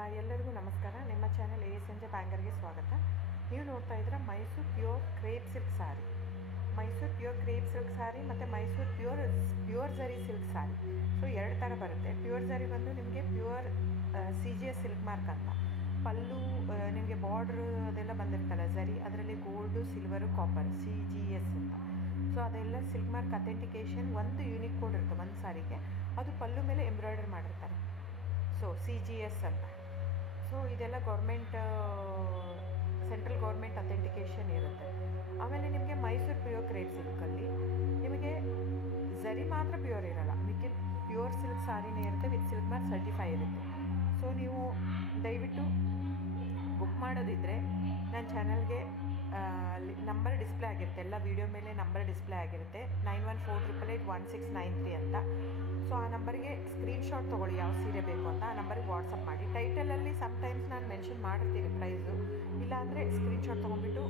ಎಲ್ಲರಿಗೂ ನಮಸ್ಕಾರ. ನಿಮ್ಮ ಚಾನೆಲ್ ASNJ ಬ್ಯಾಂಗರ್ಗೆ ಸ್ವಾಗತ. ನೀವು ನೋಡ್ತಾ ಇದ್ದೀರಾ ಮೈಸೂರು ಪ್ಯೂರ್ ಕ್ರೇಪ್ ಸಿಲ್ಕ್ ಸಾರಿ. ಮೈಸೂರು ಪ್ಯೂರ್ ಕ್ರೇಪ್ ಸಿಲ್ಕ್ ಸಾರಿ ಮತ್ತು ಮೈಸೂರು ಪ್ಯೂರ್ ಝರಿ ಸಿಲ್ಕ್ ಸಾರಿ. ಸೊ ಎರಡು ಥರ ಬರುತ್ತೆ. ಪ್ಯೂರ್ ಝರಿ ಬಂದು ನಿಮಗೆ ಪ್ಯೂರ್ CGS ಸಿಲ್ಕ್ ಮಾರ್ಕ್ ಅಂತ. ಪಲ್ಲು ನಿಮಗೆ ಬಾರ್ಡ್ರು ಅದೆಲ್ಲ ಬಂದಿರ್ತಲ್ಲ ಝರಿ, ಅದರಲ್ಲಿ ಗೋಲ್ಡು, ಸಿಲ್ವರು, ಕಾಪರ್ CGS ಅಂತ. ಸೊ ಅದೆಲ್ಲ ಸಿಲ್ಕ್ ಮಾರ್ಕ್ ಅಥೆಂಟಿಕೇಷನ್ ಒಂದು ಯೂನಿಕ್ ಕೋಡ್ ಇರುತ್ತೆ ಒಂದು ಸಾರಿಗೆ. ಅದು ಪಲ್ಲು ಮೇಲೆ ಎಂಬ್ರಾಯ್ಡರ್ ಮಾಡಿರ್ತಾರೆ. ಸೊ CGS ಅಂತ. ಸೊ ಇದೆಲ್ಲ ಸೆಂಟ್ರಲ್ ಗೌರ್ಮೆಂಟ್ ಅಥೆಂಟಿಕೇಷನ್ ಇರುತ್ತೆ. ಆಮೇಲೆ ನಿಮಗೆ ಮೈಸೂರು ಪ್ಯೂರ್ ಕ್ರೇಪ್ ಸಿಲ್ಕಲ್ಲಿ ನಿಮಗೆ ಝರಿ ಮಾತ್ರ ಪ್ಯೂರ್ ಇರೋಲ್ಲ, ಮಿಕ್ಕಿ ಪ್ಯೂರ್ ಸಿಲ್ಕ್ ಸಾರಿನೇ ಇರುತ್ತೆ, ವಿತ್ ಸಿಲ್ಕ್ ಮಾರ್ಕ್ ಸರ್ಟಿಫೈ ಇರುತ್ತೆ. ಸೊ ನೀವು ದಯವಿಟ್ಟು ಬುಕ್ ಮಾಡೋದಿದ್ದರೆ ನನ್ನ ಚಾನಲ್ಗೆ ನಂಬರ್ ಡಿಸ್ಪ್ಲೇ ಆಗಿರುತ್ತೆ, ಎಲ್ಲ ವೀಡಿಯೋ ಮೇಲೆ ನಂಬರ್ ಡಿಸ್ಪ್ಲೇ ಆಗಿರುತ್ತೆ, 9148881693 ಅಂತ. ಸೊ ಆ ನಂಬರ್ಗೆ ಸ್ಕ್ರೀನ್ಶಾಟ್ ತೊಗೊಳ್ಳಿ ಯಾವ ಸೀರೆ ಬೇಕು ಅಂತ, ಆ ನಂಬರ್ಗೆ ವಾಟ್ಸಪ್ ಮಾಡಿ. ಟೈಟಲಲ್ಲಿ ಸಮ್ಟೈಮ್ಸ್ ನಾನು ಮೆನ್ಷನ್ ಮಾಡಿರ್ತೀನಿ ಪ್ರೈಸು, ಇಲ್ಲಾಂದರೆ ಸ್ಕ್ರೀನ್ಶಾಟ್ ತೊಗೊಂಡ್ಬಿಟ್ಟು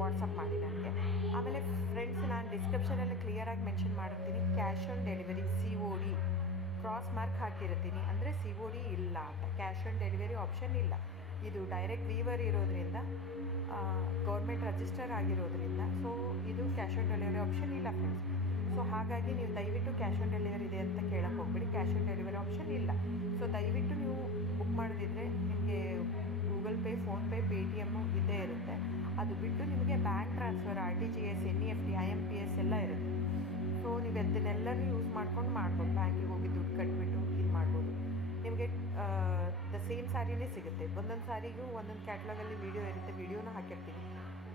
ವಾಟ್ಸಪ್ ಮಾಡಿ ನನಗೆ. ಆಮೇಲೆ ಫ್ರೆಂಡ್ಸ್, ನಾನು ಡಿಸ್ಕ್ರಿಪ್ಷನಲ್ಲಿ ಕ್ಲಿಯರಾಗಿ ಮೆನ್ಷನ್ ಮಾಡಿರ್ತೀನಿ, cash on delivery COD cross mark ಹಾಕಿರ್ತೀನಿ, ಅಂದರೆ COD ಇಲ್ಲ ಅಂತ. ಕ್ಯಾಶ್ ಆನ್ ಡೆಲಿವರಿ ಆಪ್ಷನ್ ಇಲ್ಲ. ಇದು ಡೈರೆಕ್ಟ್ ವೀವರ್ ಇರೋದ್ರಿಂದ, ಗೌರ್ಮೆಂಟ್ ರಿಜಿಸ್ಟರ್ ಆಗಿರೋದ್ರಿಂದ, ಸೊ ಇದು ಕ್ಯಾಶ್ ಆನ್ ಡೆಲಿವರಿ ಆಪ್ಷನ್ ಇಲ್ಲ ಫ್ರೆಂಡ್ಸ್. ಸೊ ಹಾಗಾಗಿ ನೀವು ದಯವಿಟ್ಟು ಕ್ಯಾಶ್ ಆನ್ ಡೆಲಿವರಿ ಇದೆ ಅಂತ ಕೇಳಕ್ಕೆ ಹೋಗ್ಬೇಡಿ, ಕ್ಯಾಶ್ ಆನ್ ಡೆಲಿವರಿ ಆಪ್ಷನ್ ಇಲ್ಲ. ಸೊ ದಯವಿಟ್ಟು ನೀವು ಬುಕ್ ಮಾಡೋದಿದ್ರೆ ನಿಮಗೆ ಗೂಗಲ್ ಪೇ, ಫೋನ್ಪೇ, Paytm ಇದ್ದೇ ಇರುತ್ತೆ. ಅದು ಬಿಟ್ಟು ನಿಮಗೆ bank transfer, RTGS, NEFT, IMPS ಎಲ್ಲ ಇರುತ್ತೆ. ಸೊ ನೀವು ಅದನ್ನೆಲ್ಲನೂ ಯೂಸ್ ಮಾಡ್ಕೊಂಡು ಮಾಡ್ಬೋದು. ಬ್ಯಾಂಕಿಗೆ ಹೋಗಿ ದುಡ್ಡು ಕಟ್ಬಿಟ್ಟು ಇದು ಮಾಡ್ಬೋದು. ನಿಮಗೆ ದ ಸೇಮ್ ಸ್ಯಾರಿನೇ ಸಿಗುತ್ತೆ. ಒಂದೊಂದು ಸಾರಿಗೂ ಒಂದೊಂದು ಕ್ಯಾಟ್ಲಾಗಲ್ಲಿ ವೀಡಿಯೋ ಇರುತ್ತೆ, ವೀಡಿಯೋನ ಹಾಕಿರ್ತೀನಿ.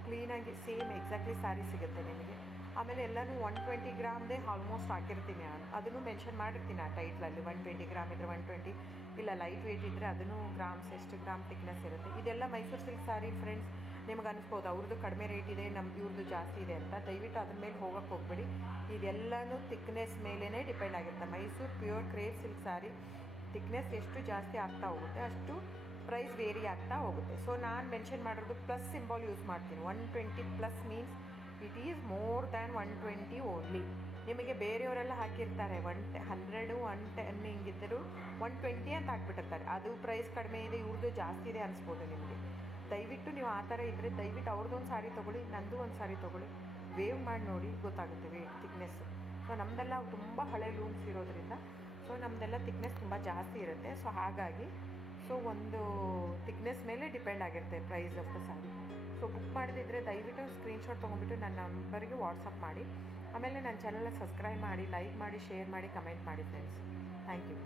ಕ್ಲೀನಾಗಿ ಸೇಮ್ ಎಕ್ಸಾಕ್ಟ್ಲಿ ಸ್ಯಾರಿ ಸಿಗುತ್ತೆ ನಿಮಗೆ. ಆಮೇಲೆ ಎಲ್ಲನೂ 120 ಗ್ರಾಮ್ದೇ ಆಲ್ಮೋಸ್ಟ್ ಹಾಕಿರ್ತೀನಿ. ಅದನ್ನು ಮೆನ್ಷನ್ ಮಾಡಿರ್ತೀನಿ ಆ ಟೈಟ್ಲಲ್ಲಿ. 120 ಗ್ರಾಮ್ ಇದ್ದರೆ 120, ಇಲ್ಲ ಲೈಟ್ ವೆಯ್ಟ್ ಇದ್ದರೆ ಅದನ್ನು ಗ್ರಾಮ್ಸ್ ಎಷ್ಟು ಗ್ರಾಮ್ ಥಿಕ್ನೆಸ್ ಇರುತ್ತೆ. ಇದೆಲ್ಲ ಮೈಸೂರು ಸಿಲ್ಕ್ ಸಾರಿ ಫ್ರೆಂಡ್ಸ್. ನಿಮ್ಗೆ ಅನಿಸ್ಬೋದು ಅವ್ರದ್ದು ಕಡಿಮೆ ರೇಟ್ ಇದೆ, ಇವ್ರದ್ದು ಜಾಸ್ತಿ ಇದೆ ಅಂತ. ದಯವಿಟ್ಟು ಅದ್ರ ಮೇಲೆ ಹೋಗೋಕ್ಕೆ ಹೋಗ್ಬೇಡಿ. ಇದೆಲ್ಲನೂ ಥಿಕ್ನೆಸ್ ಮೇಲೇ ಡಿಪೆಂಡ್ ಆಗಿರುತ್ತೆ. ಮೈಸೂರು ಪ್ಯೂರ್ ಕ್ರೇಪ್ ಸಿಲ್ಕ್ ಸಾರಿ ಥಿಕ್ನೆಸ್ ಎಷ್ಟು ಜಾಸ್ತಿ ಆಗ್ತಾ ಹೋಗುತ್ತೆ ಅಷ್ಟು ಪ್ರೈಸ್ ವೇರಿ ಆಗ್ತಾ ಹೋಗುತ್ತೆ. ಸೊ ನಾನು ಮೆನ್ಷನ್ ಮಾಡಿರೋದು ಪ್ಲಸ್ ಸಿಂಬಾಲ್ ಯೂಸ್ ಮಾಡ್ತೀನಿ. 120 plus means it is more than 120 only. ನಿಮಗೆ ಬೇರೆಯವರೆಲ್ಲ ಹಾಕಿರ್ತಾರೆ 100, 110 ಹಿಂಗಿದ್ದರೂ 120 ಅಂತ ಹಾಕ್ಬಿಟ್ಟಿರ್ತಾರೆ. ಅದು ಪ್ರೈಸ್ ಕಡಿಮೆ ಇದೆ, ಇವ್ರದ್ದು ಜಾಸ್ತಿ ಇದೆ ಅನಿಸ್ಬೋದು ನಿಮಗೆ. ದಯವಿಟ್ಟು ನೀವು ಆ ಥರ ಇದ್ದರೆ ದಯವಿಟ್ಟು ಅವ್ರದ್ದೊಂದು ಸಾರಿ ತೊಗೊಳ್ಳಿ, ನಂದು ಒಂದು ಸಾರಿ ತೊಗೊಳ್ಳಿ, ವೇವ್ ಮಾಡಿ ನೋಡಿ, ಗೊತ್ತಾಗುತ್ತೆ ವೇಟ್ ಥಿಕ್ನೆಸ್ಸು. ಸೊ ನಮ್ಮದೆಲ್ಲ ತುಂಬ ಹಳೆ ಲೂಮ್ಸ್ ಇರೋದ್ರಿಂದ ಸೊ ನಮ್ಮದೆಲ್ಲ ಥಿಕ್ನೆಸ್ ತುಂಬ ಜಾಸ್ತಿ ಇರುತ್ತೆ. ಸೊ ಹಾಗಾಗಿ ಒಂದು ಥಿಕ್ನೆಸ್ ಮೇಲೆ ಡಿಪೆಂಡ್ ಆಗಿರುತ್ತೆ price of the sari. So book ಮಾಡದಿದ್ದರೆ ದಯವಿಟ್ಟು ಸ್ಕ್ರೀನ್ಶಾಟ್ ತೊಗೊಂಡ್ಬಿಟ್ಟು ನನ್ನ ನಂಬರ್ಗೆ ವಾಟ್ಸಪ್ ಮಾಡಿ. ಆಮೇಲೆ ನನ್ನ ಚಾನಲ್ನ ಸಬ್ಸ್ಕ್ರೈಬ್ ಮಾಡಿ, ಲೈಕ್ ಮಾಡಿ, ಶೇರ್ ಮಾಡಿ, ಕಮೆಂಟ್ ಮಾಡಿ ಫ್ರೆಂಡ್ಸ್. Thank you.